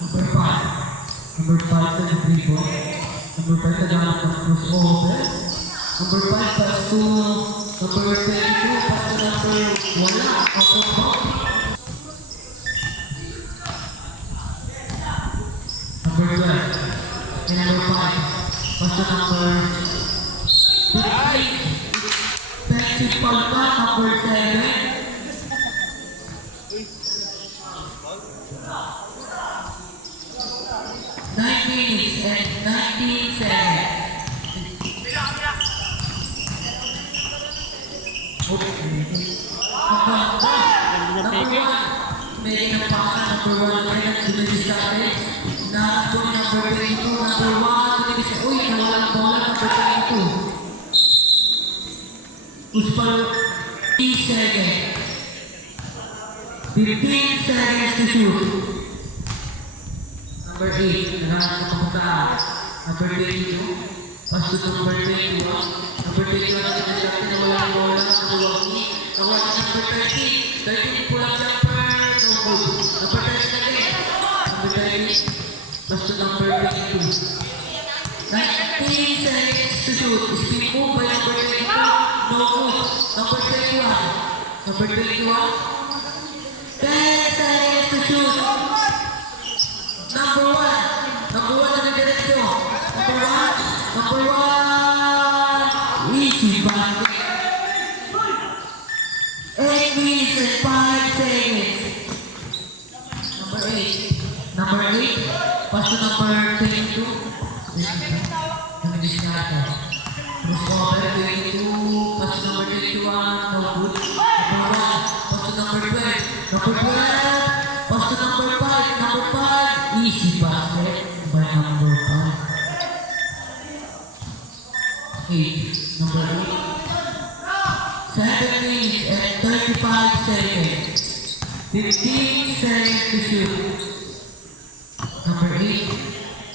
Number 5. Number 5 to the 3 ball. Number 5 to the crossover. Number 5 pass to number 22. Pass to number wala. Out of bounds. Number 12. And number 5. Pass to number 15. Defensive foul pa. Number 7. 9 minutes and 19 seconds. Number 1, making a pass number 1 minute to the started. Number 22, number 1, uy, nawalang bola, number 22. Uspal, 15 seconds. 15 seconds to shoot. Number 8, naghahanap na papunta. Number 22, pass to number 21. Number 21 na sinasakti na walang bola. Number 13. 13 pulang jumper. No good. Number 13 again. Number 13, pass to number 22. 19 seconds to shoot. Spin move by number 22. No good. Number 21. Number 21. 10 seconds to shoot. Number 1. Number 1 na diretso. Number 1. Number 1. Easy basket. 8 minutes and 5 seconds. Number 8. Number 8. Pass to number 22. Crossover 22. Pass to number 21. No good. Number 1. Pass to number 12. Number 12. Pass to number 5. Number 5. Easy basket by number 5. 8. Number 8. 7 minutes and 35 seconds. 15 seconds to shoot. Number 8.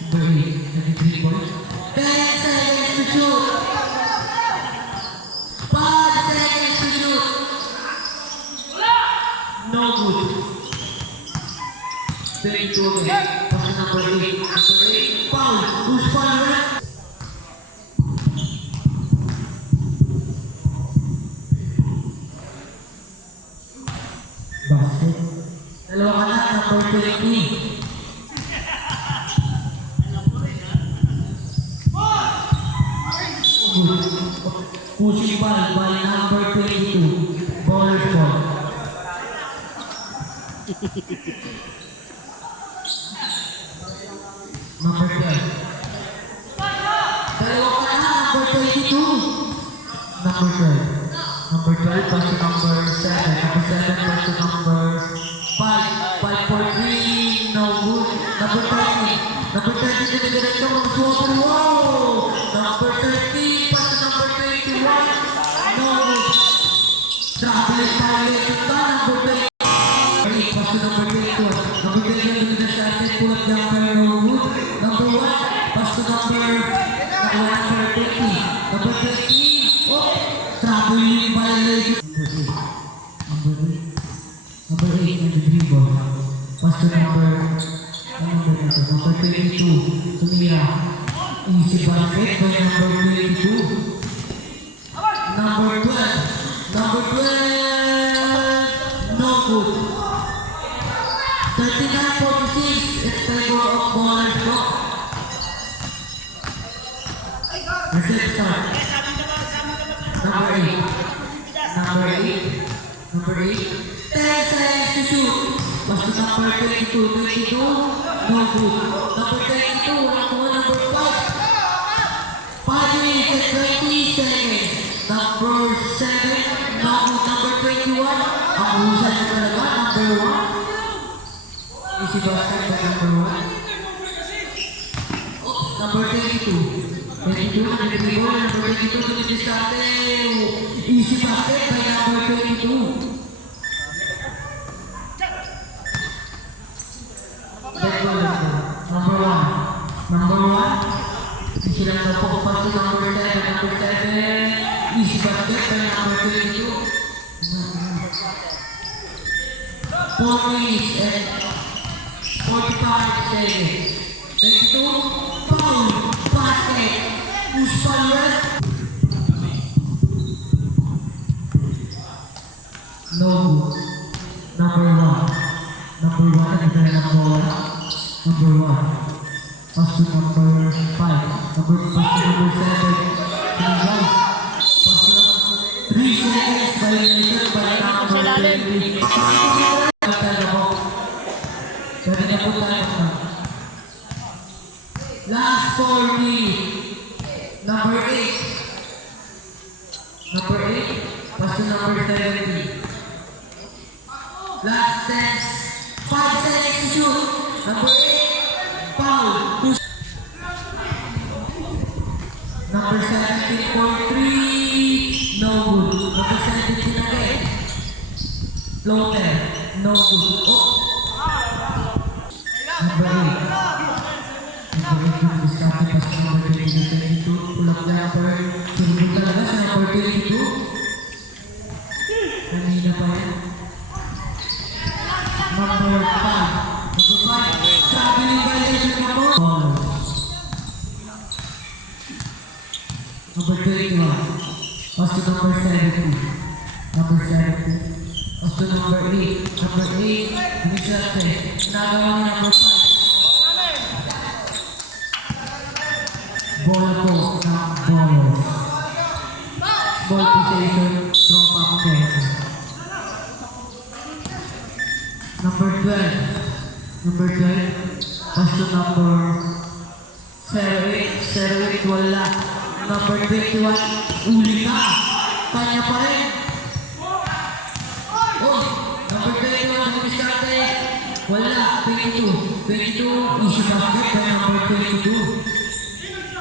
Number 8. 33 points. 10 seconds to shoot. 5 seconds to shoot. No good. 22 again. Pass to number 8. Number 8. Foul. Who's foul? Basket. Dalawa ka na. Number 20. Pushing ball by number 22. Baller ball. Number 12. Dalawa ka na. Number 22. Number 12. Number 12 pass to number 7. Number 7 pass to number 5. 5 for 3. No good. Number 30. Number 30 to the direction of Swapper. Wow! Number 30 pass to number 21. No good. Traveling pilot. Number 30. Pass to number 22. Number 22 to the started. Pull up jumper. No good. Number 1 pass to number 20. Number 20. Oh! Traveling violation. Number 8 and the dribble. Pass to number 22. Tumira. Easy basket by number 22. Number 12. Number 12. No good. 39-46 in favor of Ballers Block. Reset start. Number 8. Number 8. Number 8. 10 seconds to shoot. Pass to number 22. 22. No good. Number 22. Number 5. 5 minutes and 20 seconds. Number 7. No good. Number 21. Ang husay na talaga. Number 1. Easy basket by number 1. Number 22. 22 na dribble. Number 22 to the started. Easy basket by number 22. Number 1. Number 1. Easy lang na po. Pass to number 7. Number 7. Easy basket by number 22. 4 minutes and 45 25 seconds. 22, foul, basket. Who's followed? No good. Number 1. Number 1, ito na number 1. Number 1. Pass to number 5. Pass to number 7. Pass to 3 seconds violated by number 20. Pwede na po tayo na. Last 40. Number 8. Number 8. Pass to number 70. Last 10. 5 seconds to shoot. Number 8. Foul. Number 17 for 3. No good. Number 17 again. Floater. No good. Oh. Number 8. Number 8 yung discount pass to number 22. Pull up jumper. Sunod talaga sa number 22. Kanina pa yan. Number 5. Number 5. Traveling violation na po. Number 21. Pass to number 70. Number 70. Pass to number 8. Number 8. Initiate. Nagawa ni number 5. Ball po ng ball. Ball possession. Tropa ko kesa. Number 12. Number 12. Pass to number 08. 08 wala. Number 21. Uli na. Kanya pa rin. Oh, number 21. Umiskate. Wala. 22. 22. Easy basket by number 22.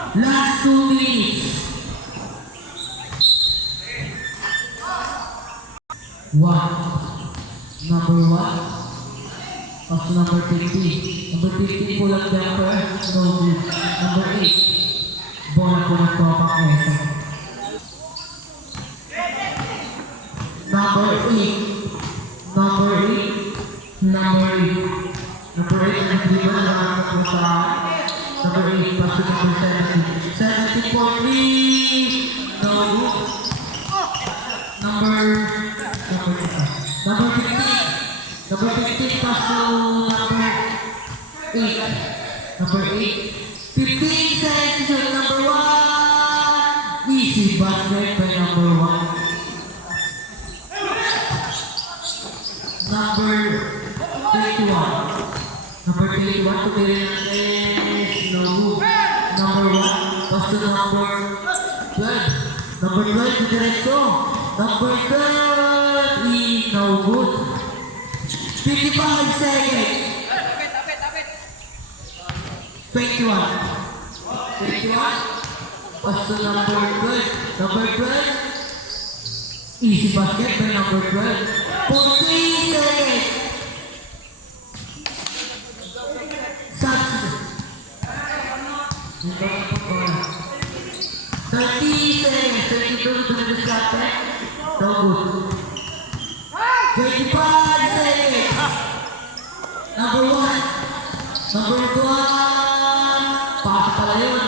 Last 2 minutes. 1. Number 1. Pass to number 50. Number 50, pull up jumper. No good. Number 8. Bola po ng tropa kesa. Number 8. Number 8. Number 8. Number 8, ang driba na naman po sa number 8. Pass to number 70. 70 for 3. No good. Number 15. Number 15 pass to number 8. Number 8. 15 seconds to number 1. Easy basket by number 1. Number 21. Number 21 to Berenates. No. Number 1 pass to number 12. Number 12 to Diretso. Number 12. No good. 55 seconds. 21. 21. Pass to number 12. Number 12. Easy basket by number 12. 14 seconds. Substitute. 30 seconds. 32 to the shot. No good. 25 seconds. Number 1. Number 1. Pasa pala yun.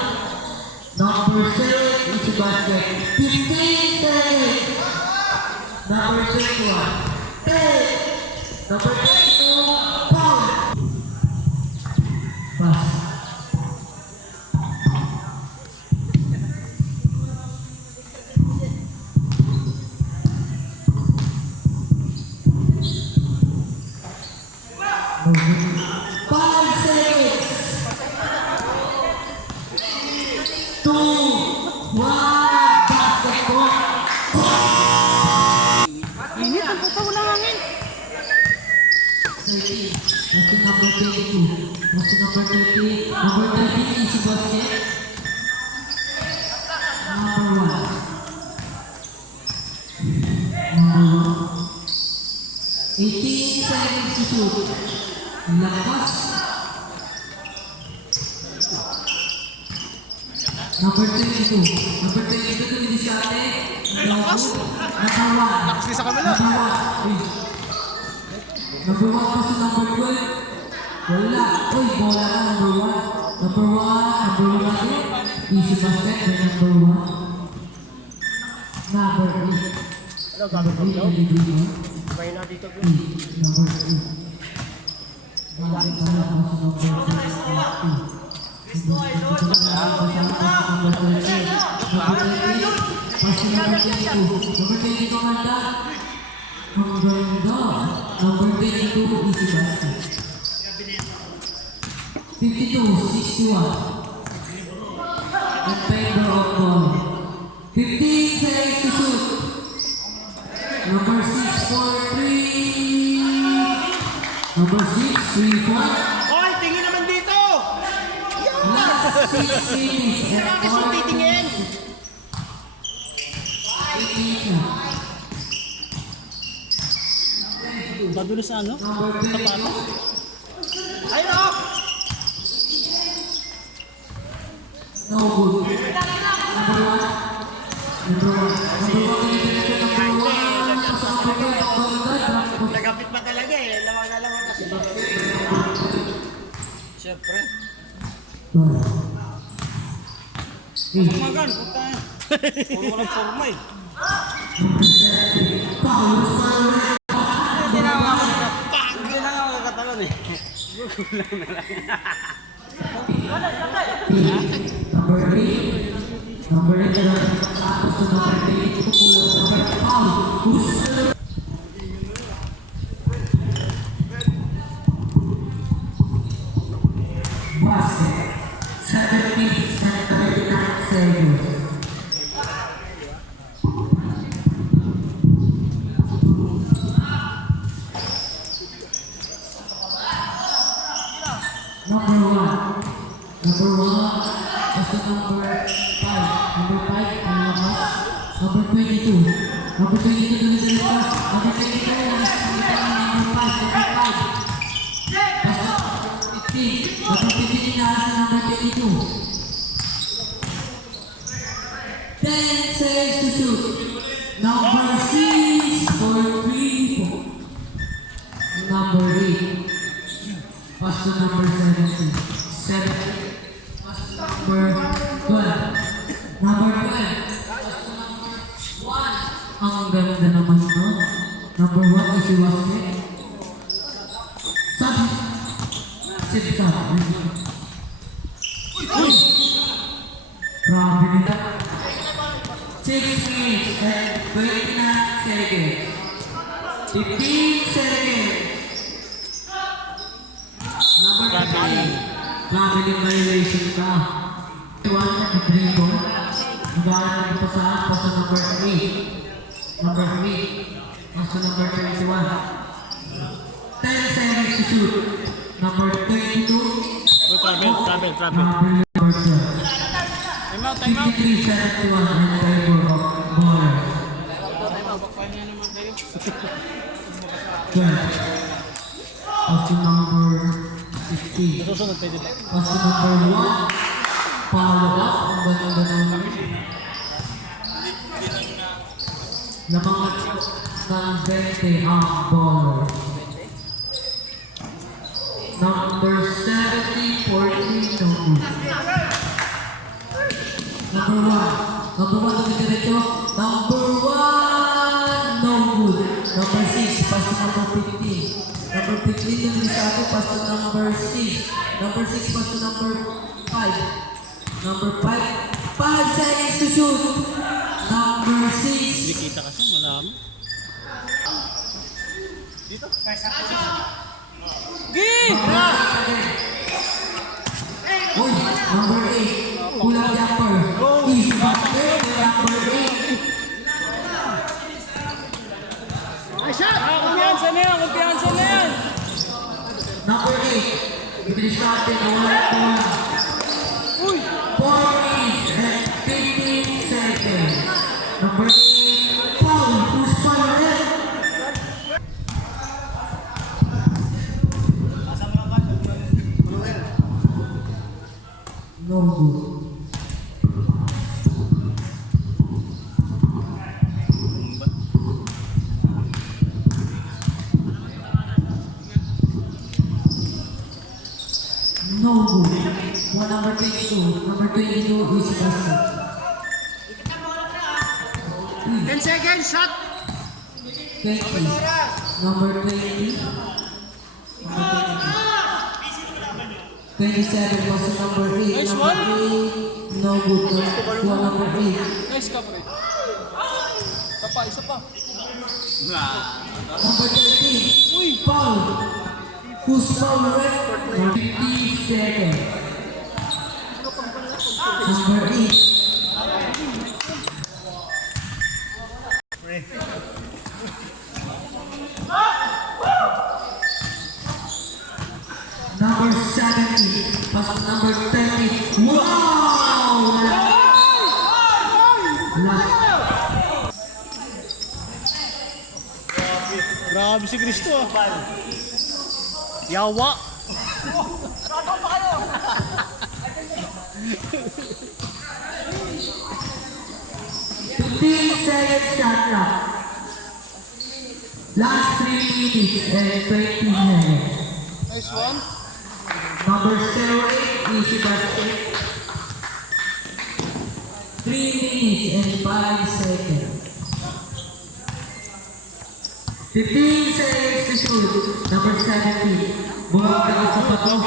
Number 7. Easy basket. 15 seconds. Number 21. 10. Number 22. Foul. Pass. Init ang puto ng hangin. 13. That's number 22. That's number 30. Number 30 easy basket. Number 1. Number 1. 18 seconds to shoot. Lakas. Number 22. Number 22 to Inisiate. Number 1. Lakas din sa kabila. Number 1. Number 1 pass to number 12. Wala. Uy, bola ka, number 1. Number 1, number 1 natin. Easy basket by number 1. Number 8. Ano, gamit mo daw? May na dito. Number 8. Bakit pala ako sa number 8? Number 22 handa. Ang ganda. Number 22, easy basket. 52, 61. In favor of ball. 15 seconds to shoot. Number 6 for 3. Number 6, 3 point. Hoy, tingin naman dito! Last 6 seconds. Kaya kasi titingin! 18. Badulo sa ano? Number 22. Ayun o! No good. Number 1. Number 1. Nagapit pa talaga eh. Lamang na lamang kasi. Siyempre. Magan, puta. Puro walang forma eh. Hindi na ako kakatalon eh. Gugulang na lang. Number 8. Number 8 na tapos na number 8. Number 5. Basket. 17 and 39 seconds. Number 1. Number 1. Basta number 5. Number 5. Ang lakas. Number 22. Number 22 dali-dali ka. Number 22. Number 5. Number 5. Basta 15. Number 15 inaasa number 22. 10 seconds to shoot. Number 6 for 3 po. Number 8. Pass to number 17. 7. Pass to number 12. Number 12. Pass to number 1. Ang ganda naman no. Number 1 is yung basket. Sabi. Sip sabi. Uy! Grabe nila. 6 minutes and 29 seconds. 15 seconds. Number 9. Family violation ka. 1 na dribble. Nagawa ng pasahan pa sa number 8. Number 8. Pass to number 21. 10 seconds to shoot. Number 22. Travel. Number 12. Time out. 53-71 in favor of baller. Papahinga naman kayo. 12. Pass to number 16. Susunod pwede ba? Pass to number 1. Follow up. Ang ganda naman. Lamang ng 20 ang baller. Number 70, 14, no good. Number 1. Number 1 dumidiretso. Number 1, no good. Number 6, pass to number 15. Number 15 yung lisado, pass to number 6. Number 6, pass to number 5. Number 5, 5 seconds to shoot. Number 6. Kita kasi malami. Dito? Uy, number 8. Kulang jumper. Easy basket. Number 8. Kumpiyansa na yan! Number 8. Finish natin. Wala. 40 and 15 seconds. Number 8. Foul. Who's foul red? No good. No good. One number 22. Number 22 is basket. 10 seconds, shot! 20. Number 20. Number 20. 27 was the number 8. Nice Number one. 8. No good. One number 8. Nice ka, pre. Isa pa. Number 13. Uy! Foul. Who's foul, right? 50 seconds. Number 8. Number 70. Pass to number 30. Wow! Last. Grabe si Cristo ah. Yawa! 15 seconds shot clock. Last 3 minutes and 20 seconds. Nice one. Number 08, easy basket. 3 minutes and 5 seconds. 15 seconds to shoot. Number 17. Bumalik ka sa pato.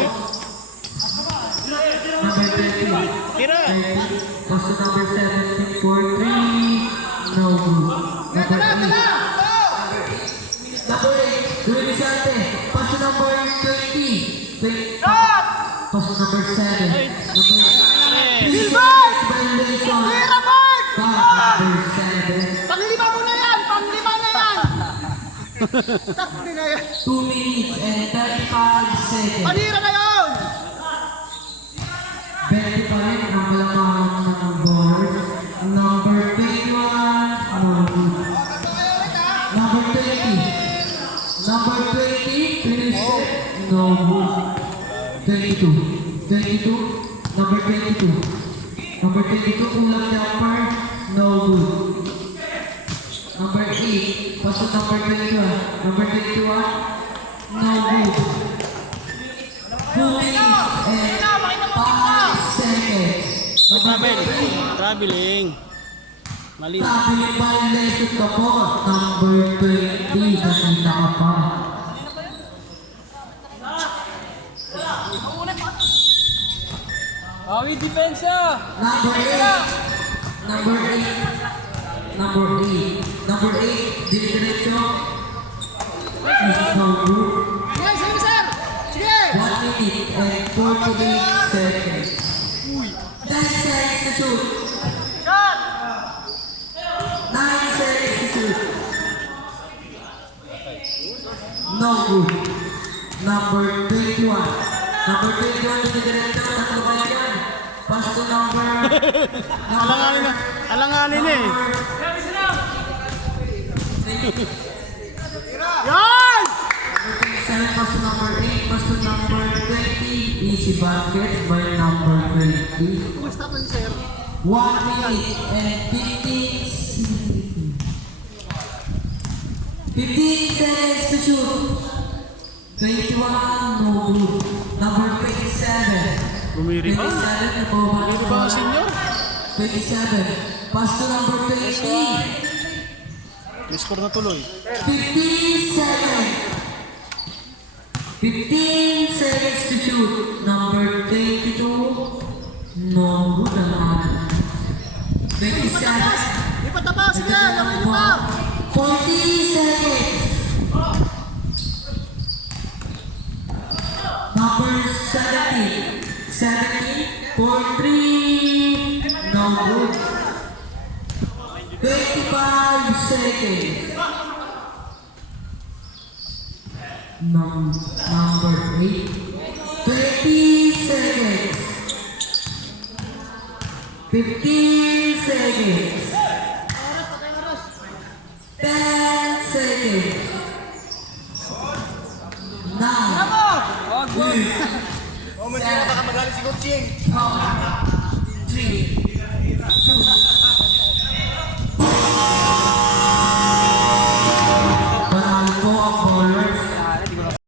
Number 20. Tira! 30. Pass to number 17 for 3. No good. Number 8. Number 8. Luis Sante. Pass to number 20. Pass to number 7. Number 3. Violation. Number 7. Panglima mo na yan! Panglima na yan! Takbo na yan! 2 minutes and 35 seconds. Panira na yun! 20 pa rin ang kalamangan ng board. Number 21, no good. Number 20. Number 20, finish it, no good. 22. 22. Number 22. Number 22, kulang jumper, no good. Number 8, pass to number 21. Number 21, no good. 2 minutes and 5 seconds. Traveling. Mali. Sabi violation ka po, number 20, kanina ka pa. Awi depensa! Number 8. Number 8. Number 8. Number 8, diretso. Is no good. Sige, sige sir! Sige! 1 minute and 48 seconds. 10 seconds to shoot. Shot! 9 seconds to shoot. No good. Number 21. Number 21 is diretso. Tatlo ba yan? Pass to number... Alanganin na. Alanganin eh. Yan! 7 pass to number 8, pass to number 20. Easy basket by number 20. Kumusta to sir? 1 minute and 15 seconds to shoot. 21, no good. Number 27. Bumiri ba? 27, nababa. Bumiri ba ang senior? 27. Pass to number 20. May score na tuloy. 15 seconds. 15 seconds to shoot. Number 22. No good naman. 27. Di pa tapos sige! Gawin niyo pa! 40 seconds. Number 70. 70 for 3. No good. 25 seconds. Number 8. 20 seconds. 15 seconds. 10 seconds. 9. Oh, hindi na baka magaling si Coaching. 3.